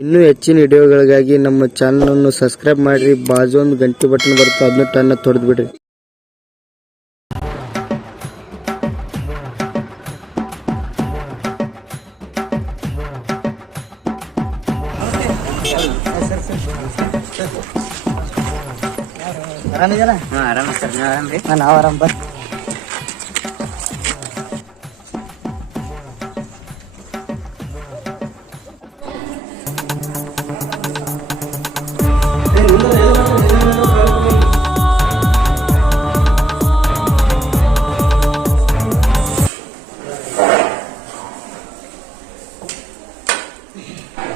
ಇನ್ನೂ ಹೆಚ್ಚಿನ ವಿಡಿಯೋಗಳಿಗಾಗಿ ನಮ್ಮ ಚಾನಲ್ ಅನ್ನು ಸಬ್ಸ್ಕ್ರೈಬ್ ಮಾಡ್ರಿ. ಬಾಜು ಒಂದು ಗಂಟೆ ಬಟನ್ ಬರುತ್ತೆ ಅದನ್ನು ಟನ್ನ ತೊಡೆದು ಬಿಡ್ರಿ. ಆರಾಮಿದ್ದೀರ ಹಾ ಆರಾಮ ಸರ್. ನೀವು ನಾವು ಆರಾಮ ಬರ್ರಿ.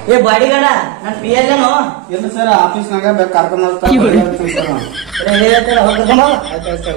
ಏ ಬಾಡಿಗಾಡ ನನ್ ಪಿ ಎಲ್ ಏನೋ ಇಲ್ಲ ಸರ್. ಆಫೀಸ್ನಾಗ ಕರ್ಕೊಂಡು ಹೇಳ್ತಾರ ಹೋಗ್ಕಮ್ಮ ನಮಸ್ಕಾರ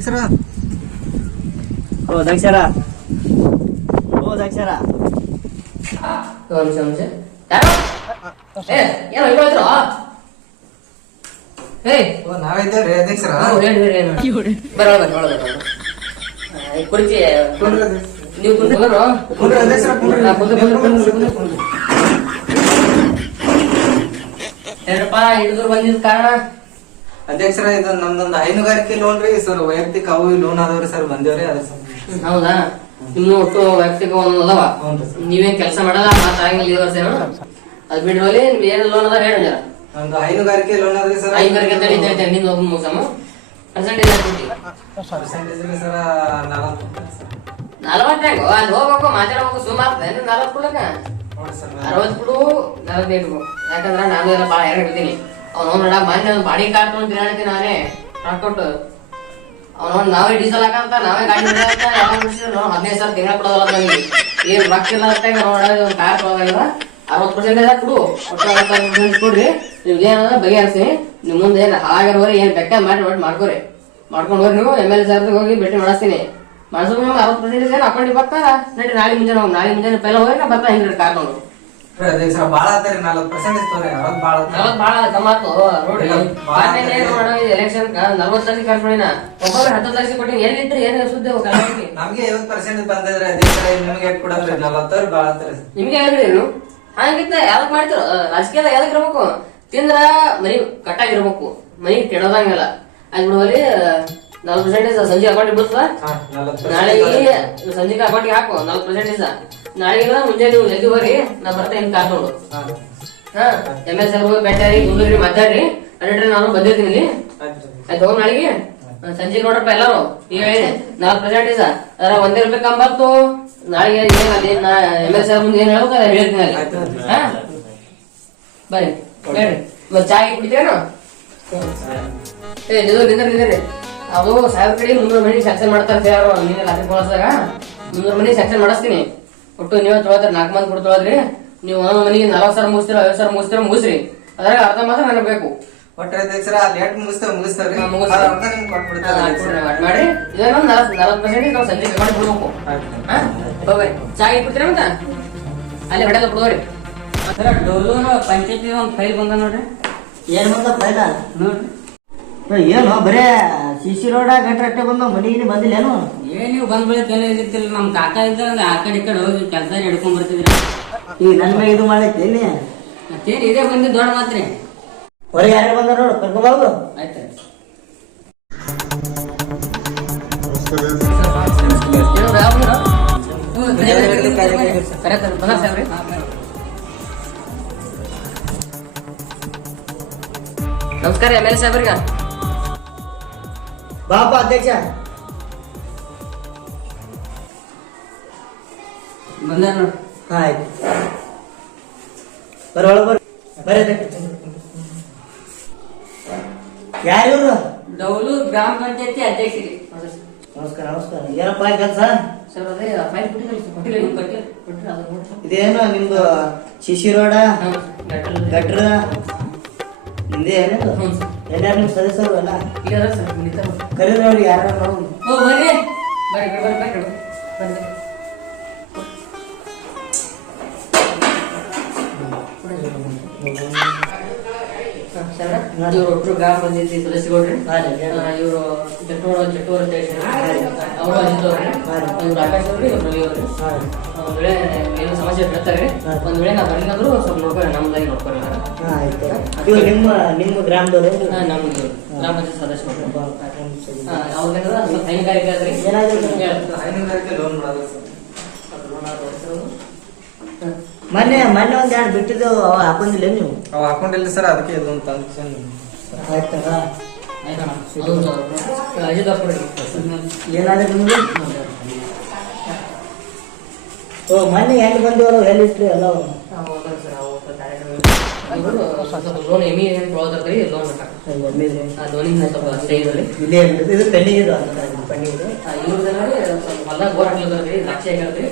ಅಧ್ಯಕ್ಷರ ಓ ದಕ್ಷರ ಓ ದಕ್ಷರ ನಾವಿದ್ದೇವ್ರಿ ಅಧ್ಯಕ್ಷರ ಕುರ್ಚಿ ನೀವು ಅಧ್ಯಕ್ಷರ, ಕುಂದ್ರು, ಕುಂದ್ರು, ಕುಂದ್ರು. ಹಿಡಿದ್ರು ಬಂದಿದ್ ಕಾರಣ? ಅಧ್ಯಕ್ಷರ ಇದು ನಮ್ದೊಂದು ಹೈನುಗಾರಿಕೆ ಲೋನ್ ರೀ. ಸರ್ ವೈಯಕ್ತಿಕ ಅವು ಲೋನ್ ಅದಾವ್ರಿ ಸರ್ ಬಂದೇವ್ರಿ ಅದ್ರ. ಹೌದಾ? ನಿಮ್ಮ ಒಟ್ಟು ವೈಯಕ್ತಿಕ ಒಂದು ಅದಾವ. ನೀವೇನ್ ಕೆಲಸ ಮಾಡಲ್ಲ ಮತ್ತೆ ಇವ್ರ ಏನು? ಅದ್ ಬಿಡ್ವಲ್ಲಿ ನಿಮ್ಗೆ ಏನ್ ಲೋನ್ ಅದ ಹೇಳಿ ಜರ. ನಮ್ದು ಹೈನುಗಾರಿಕೆ ಲೋನ್ ಅದ್ರಿ ಸರ್. ಹೈನುಗಾರಿಕೆ ಅಂತ ಹೇಳಿ ತಡಿ ನಿಂದು ಒಬ್ಬ ಮುಗಸಮ್ಮ. ಪರ್ಸೆಂಟೇಜ್ ಪರ್ಸೆಂಟೇಜ್ ರೀ ಸರ್ ನಲವತ್ತು ನಲವತ್ತು ಹೆಂಗೋ? ಅಲ್ಲಿ ಹೋಗ್ಬೇಕು ಮಾತಾಡ್ಬೇಕು ಸುಮಾರು ನಲವತ್ತು ಕೊಡಕ ಅರವತ್ತು ಕೊಡು ನಲವತ್ತೈದು ಕೊಡು. ಯಾಕಂದ್ರೆ ನಾನು ಎಲ್ಲ ಭಾಳ ಬಿದ್ದೀನಿ ಅವ್ನು ನೋಡ ಮೊನ್ನೆ ಒಂದು ಬಾಡಿ ಕಾರ್ ಅಂತ ಹೇಳ್ತೀನಿ ನಾನೇ ರೊಕ್ಕ ಕೊಟ್ಟು ನಾವೇ ಡೀಸೆಲ್ ಹಾಕಂತ ನಾವೇ ಗಾಡಿ ಎಲ್ಲ ಹದಿನೈದು ಸಾವಿರ ತಿಂಗಳ ಕೊಡೋದಲ್ಲ ನನಗೆ ಏನ್ ರೊಕ್ಕ ಇಲ್ಲ ಅಂತ ನೋಡ ಒಂದು ಕಾರ್ ಕೊಡೋದಿಲ್ಲ ಅರವತ್ತು ಪರ್ಸೆಂಟೇಜ್ ಕೊಡು. ಒಟ್ಟು ಪರ್ಸೆಂಟ್ ಕೊಡ್ರಿ. ನಿಮ್ಗೆ ಏನದ ಬಗೆಹರಿಸಿ ನಿಮ್ ಮುಂದೆ ಏನ್ ಹಾಳಾಗಿರೋರಿ ಏನು ಬೇಕಾದ್ ಮಾಡಿ ಒಟ್ಟು ಮಾಡ್ಕೊರಿ. ಮಾಡ್ಕೊಂಡು ಹೋಗಿ ನೀವು ಎಂ ಎಲ್ ಎ ಸರ್ ಹೋಗಿ ಭೇಟಿ ಮಾಡಿಸ್ತೀನಿ. ಮಾಡಿಸ್ಬೇಕು ನಮ್ಗೆ ಅರವತ್ತು ಪರ್ಸೆಂಟ್ ಏನು ಅಕೌಂಟಿಗೆ ಬರ್ತಾರ? ನಡಿ, ನಾಳೆ ಮುಂಜಾನೆ ನಾಳೆ ಮುಂಜಾನೆ ಪೆಲ್ಲ ಹೋಗಿ ನಾ ಬರ್ತಾ ಹಿಂಗೆ ಕಾರ್ಕೊಂಡು ರೀ ಅಧ್ಯಕ್ಷರ ಭಾಳ ಆತಾರಿ ನಲವತ್ತು ಪರ್ಸೆಂಟೇಜ್ ತೋರಿ ಅರವತ್ತು ಭಾಳ ನಲವತ್ತು ಭಾಳ ಕಮ್ಮಾತು ನೋಡ್ರಿ. ಇಲ್ಲ, ಭಾಳ ಮೊನ್ನೆ ಏನ್ ನೋಡು ಎಲೆಕ್ಷನ್ ನಲ್ವತ್ತು ಲಕ್ಷ ಖರ್ಚು ಮಾಡಿನ. ಒಬ್ಬೊಬ್ರು ಹತ್ತು ಲಕ್ಷ ಕೊಟ್ಟಿನಿ ಎಲ್ಲಿದ್ರಿ ಏನು ಸುದ್ದಿ ನಮ್ಗೆ ಐವತ್ತು ಪರ್ಸೆಂಟೇಜ್ ಬಂದಿದ್ರೆ ಅಧ್ಯಕ್ಷರ ನಿಮ್ಗೆ ಎಷ್ಟು ಕೊಡದ್ರಿ ನಲವತ್ತವ್ರು ಭಾಳ ಆತಾರಿ. ನಿಮ್ಗೆ ಹೇಳ್ರಿ ಏನು ಹಂಗಿತ್ತ ಯಾವ್ದಕ್ ಮಾಡ್ತಿರೋ? ರಾಜಕೀಯದಾಗ ಯಾವ್ದಕ್ ಇರ್ಬೇಕು? ತಿಂದ್ರ ಮನಿ ಕಟ್ಟಾಗಿರ್ಬೇಕು. ಮನಿ ಕೆಡದಂಗಿಲ್ಲ. ಅದ್ ಬಿಡುವಲ್ಲಿ ನಾಲ್ಕು ಪರ್ಸೆಂಟೇಜ್ ಸಂಜೆ ಅಕೌಂಟ್ ಬರ್ತದ? ಹಾ ನಾಳೆ ನಾಳೆಗೆ ಸಂಜೆಗೆ ಅಕೌಂಟಿಗೆ ಹಾಕು ನಾಲ್ಕು ಪರ್ಸೆಂಟೇಜ್ ನಾಳೆಗೆ ಮುಂಜಾನೆ ನೀವು ಜಲ್ದಿ ಬರ್ರಿ ನಾ ಬರ್ತೇನೆ ಕಾರ್ಕೊಂಡು ನೋಡು ಹಾ. ಎಂ ಎಲ್ ಸರ್ ಬೆಟ್ಟಾರಿ ಕುಂದ್ರಿ ಮಾತಾಡ್ರಿ. ಅಡ್ರೆ ನಾನು ಬಂದಿರ್ತೀನಿ ಇಲ್ಲಿ. ಆಯ್ತು ಹೋಗಿ ನಾಳೆಗೆ. ಸಂಜೆ ನೋಡ್ರಪ್ಪ ಎಲ್ಲಾರು. ಈಗ ಹೇಳಿ ನಾಲ್ಕು ಪರ್ಸೆಂಟೇಜ್ ಅದರ ಒಂದೇ ರೂಪಾಯಿ ಕಂಬತ್ತು ನಾಳೆಗೆ ಅಲ್ಲಿ ನಾ ಎಂ ಎಲ್ ಸರ್ ಮುಂದೆ ಏನು ಹೇಳ್ಬೇಕು ಅದ ಹೇಳ್ತೀನಿ ಅಲ್ಲಿ ಹಾ? ಬರ್ರಿ ಹೇಳ್ರಿ. ಮತ್ತೆ ಚಾಯ್ ಕುಡಿತೀರೇನು? ಏ ನಿಂದ್ರ ನಿಂದ್ರಿ. ಅದು ಸಾವಿರ ಕಡೆ ಮುನ್ನೂರು ಮನೆ ಸ್ಯಾಂಕ್ಷನ್ ಮಾಡ್ತಾರೆ ಸರ್ ನೀವು ರಾತ್ರಿ ಕೊಡಿಸಿದಾಗ ಮುನ್ನೂರು ಮನೆ ಸ್ಯಾಂಕ್ಷನ್ ಮಾಡಿಸ್ತೀನಿ. ಒಟ್ಟು ನೀವೇ ತೊಗೊಳ್ತಾರೆ ನಾಲ್ಕು ಮಂದಿ ಕೊಟ್ಟು ತೊಗೊಳ್ರಿ ನೀವು ಒಂದೊಂದು ಮನೆಗೆ ನಲವತ್ತು ಸಾವಿರ ಮುಗಿಸ್ತೀರ ಐವತ್ತು ಸಾವಿರ ಮುಗಿಸ್ತೀರ ಮುಗಿಸ್ರಿ. ಅದ್ರಾಗ ಅರ್ಧ ಮಾತ್ರ ನನಗೆ ಬೇಕು. ಒಟ್ಟು ಅಧ್ಯಕ್ಷರ ಲೇಟ್ ಮುಗಿಸ್ತೇವೆ. ಮುಗಿಸ್ತೇವೆ. ನಲವತ್ತು ನಲವತ್ತು ಪರ್ಸೆಂಟ್ ನಾವು ಸಂಜೆ ಮಾಡಿ ಬಿಡ್ಬೇಕು. ಹಾ ಮತ್ತ? ಅಲ್ಲಿ ಹೊಡೆದ ಬಿಡೋರಿ ಸರ ಡೋಲೂರು ಪಂಚಾಯತಿ ಒಂದು ಫೈಲ್ ಬಂದ ನೋಡ್ರಿ. ಏನ್ ಬಂದ ಫೈಲ ನೋಡ್ರಿ. ಏನು ಬರೇ? ಸಿಸಿ ರೋಡ ಬಂದು ಬಂದ ಮನಿಗಿನಿ ಬಂದಿಲ್ಲ ಏನು ಏನ್ ನೀವು ಬಂದ್ ಬೆಳೆ ತಲೆ ಇದ್ದಿಲ್ಲ ನಮ್ ಕಾಕ ಇದ್ದಾರೆ ಆ ಕಡೆ ಈ ಕಡೆ ಹೋಗಿ ಕೆಲಸ ಹಿಡ್ಕೊಂಡ್ ಬರ್ತಿದ್ರಿ. ಈಗ ನನ್ ಮೇಲೆ ಇದು ಮಾಡೈತಿ ಇಲ್ಲಿ ಮತ್ತೇನ್ ಇದೇ ಬಂದಿದ್ ದೊಡ್ಡ ಮಾತ್ರಿ. ಹೊರಗೆ ಯಾರು ಬಂದಾರ ನೋಡು ಕರ್ಕೊಂಬಾವು ಆಯ್ತು. ನಮಸ್ಕಾರ. ಎಂ ಎಲ್ ಸಾಹೇಬ್ರಿಗ. ಬಾಪ ಅಧ್ಯಕ್ಷ. ಬಂದ ಆಯ್ತು. ಬರೋಳ ಬರ. ಬರೇ ಯಾರಿವ್ರು ಡೌಲೂರ್ ಗ್ರಾಮ ಪಂಚಾಯತಿ ಅಧ್ಯಕ್ಷರಿ. ನಮಸ್ಕಾರ ನಮಸ್ಕಾರ. ಏನಪ್ಪ ಕೆಲಸ? ಸರ್ ಅದೇ ಫೈಲ್ ಇದೇನು ನಿಮ್ದು ಶಿಶಿ ರೋಡ? ಗಟ್ರ ಹಿಂದೆ ಏನಿಲ್ಲ ಎಲ್ಲಾರು ನಿಮ್ಮ ಸದಸ್ಯರು ಅಲ್ಲ? ಇಲ್ಲ ಸರ್ ಅವ್ರು ಯಾರು ನೋಡು ಓ ಬರ್ರಿ. ಬರ್ರಿ ಬರ್ರಿ ಬರ್ರಿ ಬರ್ರಿ. ಇವರು ಒಬ್ರು ಗ್ರಾಮ ಪಂಚಾಯತಿ ಸದಸ್ಯಗಳ್ರಿ ಇವರು ಜಟ್ಟೂರ ಜಟ್ಟೂರ ಅವರು ಇವರು ಇವ್ರು ಆಕಾಶ್ ಅವ್ರಿ ಇವರು ಅವ್ರಿ. ಒಂದ್ ವೇಳೆ ಏನು ಸಮಸ್ಯೆ ಬಿಡ್ತಾರೆ ಒಂದು ವೇಳೆ ನಾವು ಬಂದಿದ್ರು ಸ್ವಲ್ಪ ನೋಡ್ಕೊಳ್ಳಿ ನಮ್ದಾಗಿ ನೋಡ್ಕೊಳ್ಳಿ ಹಾ ಆಯ್ತು. ಇವ್ರು ನಿಮ್ಮ ನಿಮ್ಮ ಗ್ರಾಮದವ್ರು ನಮ್ದು ಗ್ರಾಮ ಪಂಚಾಯತ್ ಸದಸ್ಯರು ಅವ್ರಿಗೆಲ್ಲ ಸ್ವಲ್ಪ ಹೈನುಗಾರಿಕೆ ಆದ್ರೆ? ಏನಾದ್ರು ಹೈನುಗಾರಿಕೆ ಲೋನ್ ಮಾಡೋದು ಸರ್. ಮೊನ್ನೆ ಮೊನ್ನೆ ಒಂದ್ ಎರಡು ಬಿಟ್ಟಿದ್ದು ಅವ ಹಾಕೊಂಡಿಲ್ಲ ನೀವು? ಅವ ಹಾಕೊಂಡಿಲ್ಲ ಸರ್ ಅದಕ್ಕೆ ಇದೊಂದು ತಂಕ್ಷನ್ ಆಯ್ತಲ್ಲ ಏನಾದ್ರೆ ನಿಮ್ಗೆ? ಓ ಮೊನ್ನೆ ಹೆಂಗೆ ಬಂದಿವಲ್ಲ ಎಲ್ಲಿ ಇಟ್ರಿ ಎಲ್ಲ? ಲೋನ್ ಎಮಿ ಏನ್ ಲೋನ್ ಇಲ್ಲೇ. ಇದು ಪೆಂಡಿಂಗ್ ಇದು ಪೆಂಡಿಂಗ್ ಇದೆ ಇವ್ರದೆಲ್ಲ ಸ್ವಲ್ಪ ಹೊಲ್ದಾಗ ಬೋರ್ ಹಾಕ್ಲಿದ್ರಿ ದ್ರಾಕ್ಷಿ ಹಾಕಿದ್ರಿ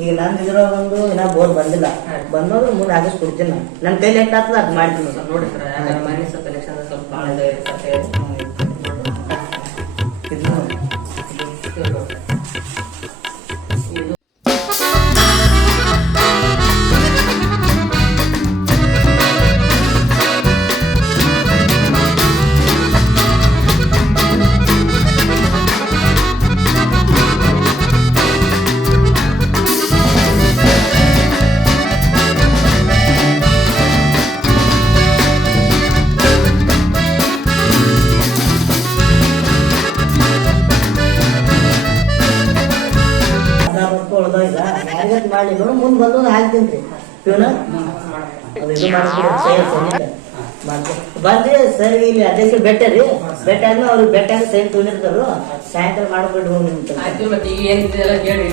ಈಗ ನಂದು ಇದ್ರಾಗ ಒಂದು ಇನ್ನ ಬೋರ್ ಬಂದಿಲ್ಲ. ಬಂದೋದು ಮುಂದೆ ಆಗಸ್ಟ್ ಕೊಡ್ತೀನಿ ನಾನು. ನನ್ನ ಕೈಲಿ ಆಗ್ತದೆ ಅದು ಮಾಡ್ತೀನಿ. ಸ್ವಲ್ಪ ನೋಡಿ ಸರ್ ಮನೆ ಸ್ವಲ್ಪ ಎಲೆಕ್ಷನ್ ಸ್ವಲ್ಪ ಭಾಳ. ಇದು ಮುಂದೆ ಬಂದು ಹಾಕ್ತೀನಿ ರೀ. ಇವನ? ಅದು ಇದು ಬಂದ್ರಿ ಸರಿ. ಇಲ್ಲಿ ಅಧ್ಯಕ್ಷರು ಬೆಟ್ಟ ರೀ. ಬೆಟ್ಟ ಆದ್ಮೇಲೆ ಅವ್ರಿಗೆ ಬೆಟ್ಟ ಆಗಿ ಸೈನ್ ತೊಗೊಂಡಿರ್ತಾರು. ಸಾಯಂಕಾಲ ಮಾಡ್ಕೊಂಡು ಹೋಗಿ ಈಗ ಏನಿದೆ ಎಲ್ಲ ಕೇಳಿ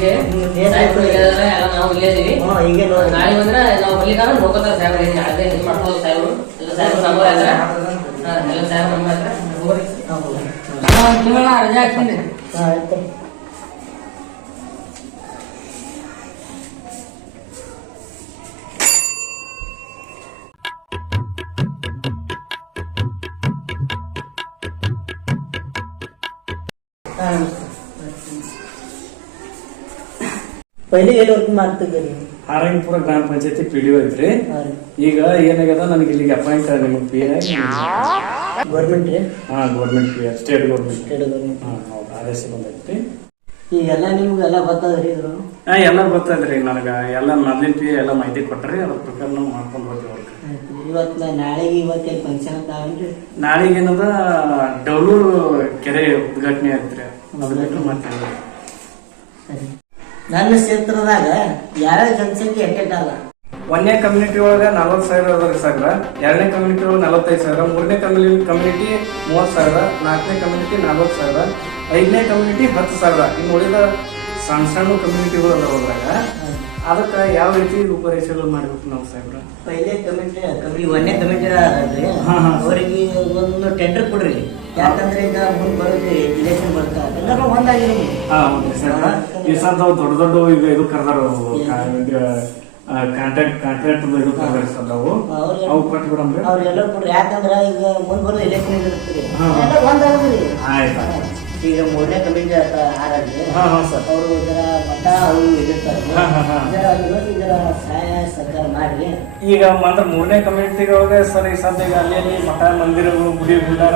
ಹಾಂ ಏನ್ ವರ್ಕ್ ಮಾಡ್ತಿದ್ದೀರಿ ಆರಂಗಪುರ ಗ್ರಾಮ ಪಂಚಾಯತಿ ಪಿ ಡಿ ಐತ್ರಿ ಈಗ ಏನಾಗ್ಯದ? ನನಗೆ ಇಲ್ಲಿಗೆ ಅಪಾಯಿಂಟ್ ನಿಮಗೆ ಪಿ ಆಗಿ ಗೌರ್ಮೆಂಟ್ ರೀ? ಹಾ government P state government state government ಹಾಂ ಹೌದು ಆದೇಶ ಬಂದೈತಿ ಈಗೆಲ್ಲ ನಿಮ್ಗೆಲ್ಲ ಬರ್ತದ್ರಿ ಇದ್ರು? ಹಾಂ ಎಲ್ಲ ಬರ್ತದ್ರಿ ನನಗೆ. ಎಲ್ಲ ಮೊದಲಿನ ಪಿ ಎಲ್ಲ ಮಾಹಿತಿ ಕೊಟ್ಟರಿ ಅದ್ರ ಪ್ರಕಾರ ನಾವು ಮಾಡ್ಕೊಂಡು ಹೋಗ್ತೀವಿ ಅವ್ರಿಗೆ ಇವತ್ತು ನಾಳೆಗೆ ಇವತ್ತೇ ಫಂಕ್ಷನ್ ಅಂತ ಅವನ್ರಿ ನಾಳೆಗೆ ಏನದ? ಡೌಲೂರು ಕೆರೆ ಉದ್ಘಾಟನೆ ಐತ್ರಿ ಅದ್ರ ಮಾಡ್ತಾರೆ ನನ್ನ ಕ್ಷೇತ್ರದಾಗ ಯಾರ್ಯಾರ ಜನಸಂಖ್ಯೆ ಎಟ್ಟೆಟ್ಟಲ್ಲ ಒಂದನೇ ಕಮ್ಯುನಿಟಿ ಒಳಗ ನಲವತ್ತು ಸಾವಿರ ಅದಾವ್ರಿ ಸಾವಿರ ಎರಡನೇ ಕಮ್ಯುನಿಟಿ ಒಳಗೆ ನಲವತ್ತೈದು ಸಾವಿರ. ಮೂರನೇ ಕಮ್ಯುನಿ ಕಮ್ಯುನಿಟಿ ಮೂವತ್ತು ಸಾವಿರ. ನಾಲ್ಕನೇ ಕಮ್ಯುನಿಟಿ ನಲವತ್ತು ಸಾವಿರ. ಐದನೇ ಕಮ್ಯುನಿಟಿ ಹತ್ತು ಸಾವಿರ. ಇನ್ನು ಉಳಿದ ಸಣ್ಣ ಸಣ್ಣ ಕಮ್ಯುನಿಟಿಗಳು ಅದಾವ ಹೋದಾಗ ಅದಕ್ಕೆ ಯಾವ ರೀತಿ ರೂಪರೇಷೆಗಳು ಮಾಡ್ಬೇಕು ನಾವು ಸಾಹೇಬ್ರ? ಪೈಲೆ ಕಮಿಟಿ ಒಂದನೇ ಕಮಿಟಿ. ಅವರಿಗೆ ಒಂದು ಟೆಂಡರ್ ಕೊಡ್ರಿ. ಯಾಕಂದ್ರೆ ಈಗ ಮುಂದೆ ಬರೋದು ಇಲೆಕ್ಷನ್ ಬರ್ತಾ ಎಲ್ಲರೂ ಈ ಸರ್ ದೊಡ್ಡ ದೊಡ್ಡ ಈಗ ಇದು ಕರ್ದಾರ ಕಾಂಟ್ರಾಕ್ಟ್ ಕಾಂಟ್ರಾಕ್ಟ್ ಇದು ಕರ್ದಾರ ಸರ್ ನಾವು. ಅವು ಕೊಟ್ಟು ಬಿಡಮ್ರಿ ಅವ್ರಿಗೆಲ್ಲ ಕೊಡ್ರಿ. ಯಾಕಂದ್ರೆ ಈಗ ಮುಂದೆ ಬರೋದು ಇಲೆಕ್ಷನ್ ಒಂದಾಗ್ರಿ ಆಯ್ತು ಈಗ ಮೂರನೇ ಕಮಿಟಿ ಅವರು ಇದರ ಮಠ ಅವು ಇದಿರ್ತಾರೆ. ಇದರ ಸಹಾಯ ಸರ್ಕಾರ ಮಾಡಿ. ಈಗ ಮಾತ್ರ ಮೂರನೇ ಸರ್ ಈ ಸದ್ಯ ಅಲ್ಲಿ ಅಲ್ಲಿ ಮಠ ಮಂದಿರಗಳು ಗುಡಿ ಗುಂಡಾರ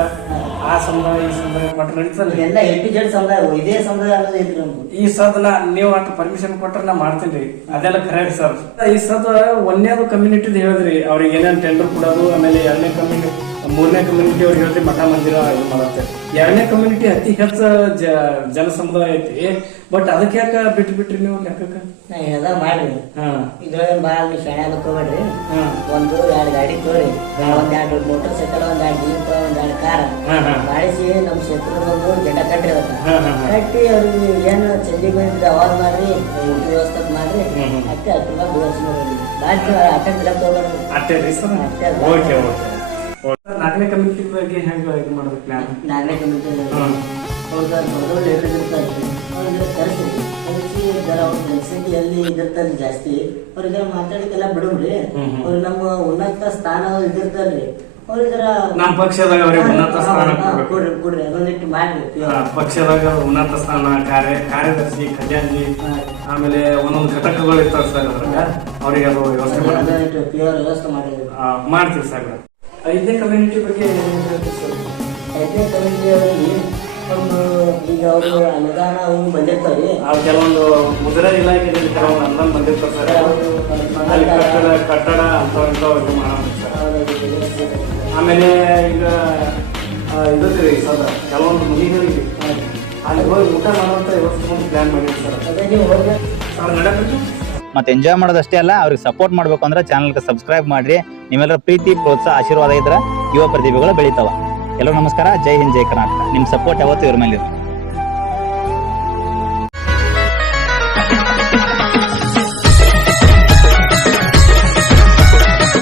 ಆ ಸಮುದಾಯ ಈ ಸಮುದಾಯ ಕೊಟ್ಟು ನಡೀತಲ್ಲ ಎಲ್ಲ ಎ ಪಿ ಜೆಡ್ ಸಮುದಾಯ ಇದೇ ಸಮುದಾಯ ಅನ್ನೋದು ಇದ್ರಿ ನಮ್ದು ಈ ಸದ್ ನಾ ನೀವು ಅಷ್ಟು ಪರ್ಮಿಷನ್ ಕೊಟ್ರೆ ನಾ ಮಾಡ್ತೀನಿ ಅದೆಲ್ಲ ಖರೆ ಸರ್ ಈ ಸದ್ ಒಂದೇದು ಕಮ್ಯುನಿಟಿ ಹೇಳಿದ್ರಿ ಅವ್ರಿಗೆ ಏನೇನು ಟೆಂಡರ್ ಕೊಡೋದು ಆಮೇಲೆ ಎರಡನೇ ಕಮ್ಯುನಿಟಿ ಮೂರನೇ ಕಮ್ಯುನಿಟಿ ಅವ್ರಿಗೆ ಹೇಳ್ರಿ ಮಠ ಮಂದಿರ ಇದು ಮಾಡತ್ತೆ. ಎರಡನೇ ಕಮ್ಯುನಿಟಿ ಅತಿ ಹೆಚ್ಚು ಜನ ಸಮುದಾಯ ಐತಿ. ಬಟ್ ಅದಕ್ಕೆ ಯಾಕ ಬಿಟ್ಟು ಬಿಟ್ರಿ ನೀವು ಲೆಕ್ಕಕ್ಕೆ? ನಾ ಹೇಳ್ದ ಮಾಡ್ರಿ. ಹಾ. ಇದ್ರೊಳಗೆ ಭಾಳ ನೀವು ಶಾಣೆ ಹೋಗ್ಬೇಡ್ರಿ ಒಂದು ಎರಡು ಗಾಡಿ ತೋರಿ. ಒಂದ್ ಎರಡು ಮೋಟರ್ ಸೈಕಲ್ ಒಂದ್ ಎರಡು ಜೀಪ್ ಒಂದ್ ಎರಡು ಕಾರ್ ಹಾ ಹಾ. ಮಾಡಿಸಿ ನಮ್ಮ ಶತ್ರು ಒಂದು ಜಡ ಕಟ್ಟಿ ಕಟ್ಟಿ ಅವ್ರಿಗೆ ಏನು ಚಂದಿ ಬಂದಿದ್ದ ಅವಾಗ ಮಾಡ್ರಿ ಊಟ ವ್ಯವಸ್ಥೆ ಮಾಡ್ರಿ. ಅಷ್ಟೇ ಅದ್ರ ಬಗ್ಗೆ ಬಾಕಿ ಅಟ್ಟೆ ಸರ್? ಅಷ್ಟೇ ಓಕೆ ಓಕೆ ನಾಲ್ಕನೇ ಕಮಿಟಿ ಬಗ್ಗೆ ಹೆಂಗೆ ಇದು ಮಾಡೋದು ಪ್ಲಾನ್ ನಾಲ್ಕನೇ ಕಮಿಟಿ ಅವ್ರಿಗೆ ಕರೆಸ್ರಿ ಕರೆಸಿ ಜರ ಅವ್ರ ಎಲ್ಲಿ ಇದಿರ್ತಾರೆ ಜಾಸ್ತಿ ಅವ್ರಿಗೆ ಮಾತಾಡಕ್ಕೆಲ್ಲ ಬಿಡುಮ್ರಿ ಅವ್ರಿಗೆ ನಮ್ಮ ಉನ್ನತ ಸ್ಥಾನ ಇದಿರ್ತಾರ್ರಿ ಅವ್ರಿಗೆ ನಮ್ಮ ಪಕ್ಷದಾಗ ಅವ್ರಿಗೆ ಉನ್ನತ ಸ್ಥಾನ ಹಾ, ಕೊಡ್ಬೇಕು. ಕೊಡ್ರಿ ಕೊಡ್ರಿ. ಅದೊಂದಿಟ್ಟು ಮಾಡ್ರಿ. ಪಕ್ಷದಾಗ ಉನ್ನತ ಸ್ಥಾನ ಕಾರ್ಯ ಕಾರ್ಯದರ್ಶಿ ಖಜಾಂಜಿ ಆಮೇಲೆ ಒಂದೊಂದು ಘಟಕಗಳು ಇರ್ತಾರೆ ಸರ್ ಅದ್ರಾಗ. ಅವ್ರಿಗೆ ಅದು ವ್ಯವಸ್ಥೆ ಮಾಡಿ ವ್ಯವಸ್ಥೆ ಮಾಡಿ ಮಾಡ್ತೀವಿ ಸರ್. ಐದನೇ ಕಮ್ಯುನಿಟಿ ಬಗ್ಗೆ ಐದನೇ ಕಮ್ಯುನಿಟಿ ಅವರಿಗೆ ಒಂದು ಈಗ ಅವರು ಅನುದಾನ ಅವು ಬಂದಿರ್ತಾವ್ರಿ ಅವ್ರು ಕೆಲವೊಂದು ಮುಜರಾಯಿ ಇಲಾಖೆಯಲ್ಲಿ ಕೆಲವೊಂದು ಅನುದಾನ ಬಂದಿರ್ತಾರೆ ಸರ್. ಅವ್ರು ಅಲ್ಲಿ ಕಟ್ಟಡ ಕಟ್ಟಡ ಅಂತ ಇದು ಮಾಡೋದು ಸರ್. ಅವ್ರಿಗೆ ಆಮೇಲೆ ಈಗ ಇದಕ್ಕೆ ಸರ್ ಕೆಲವೊಂದು ಮನೆಗಳಿಗೆ ಅಲ್ಲಿ ಹೋಗಿ ಊಟ ಮಾಡುವಂತ ವ್ಯವಸ್ಥೆ ಒಂದು ಪ್ಲಾನ್ ಮಾಡಿದ್ರು ಸರ್. ಅದಕ್ಕೆ ನೀವು ಅವ್ರು ಸರ್ ನಡಬೇಕು. ಮತ್ತೆ ಎಂಜಾಯ್ ಮಾಡೋದಷ್ಟೇ ಅಲ್ಲ ಅವ್ರಿಗೆ ಸಪೋರ್ಟ್ ಮಾಡ್ಬೇಕು ಅಂದ್ರೆ ಚಾನಲ್ಗೆ ಸಬ್ಸ್ಕ್ರೈಬ್ ಮಾಡ್ರಿ. ನಿಮ್ಮೆಲ್ಲರ ಪ್ರೀತಿ, ಪ್ರೋತ್ಸಾಹ, ಆಶೀರ್ವಾದ ಇದ್ರೆ ಯುವ ಪ್ರತಿಭೆಗಳು ಬೆಳಿತಾವ. ಎಲ್ಲರೂ ನಮಸ್ಕಾರ. ಜೈ ಹಿಂದ್, ಜೈ ಕರ್ನಾಟಕ. ನಿಮ್ ಸಪೋರ್ಟ್ ಯಾವತ್ತೂ ಇವ್ರ ಮೇಲೆ.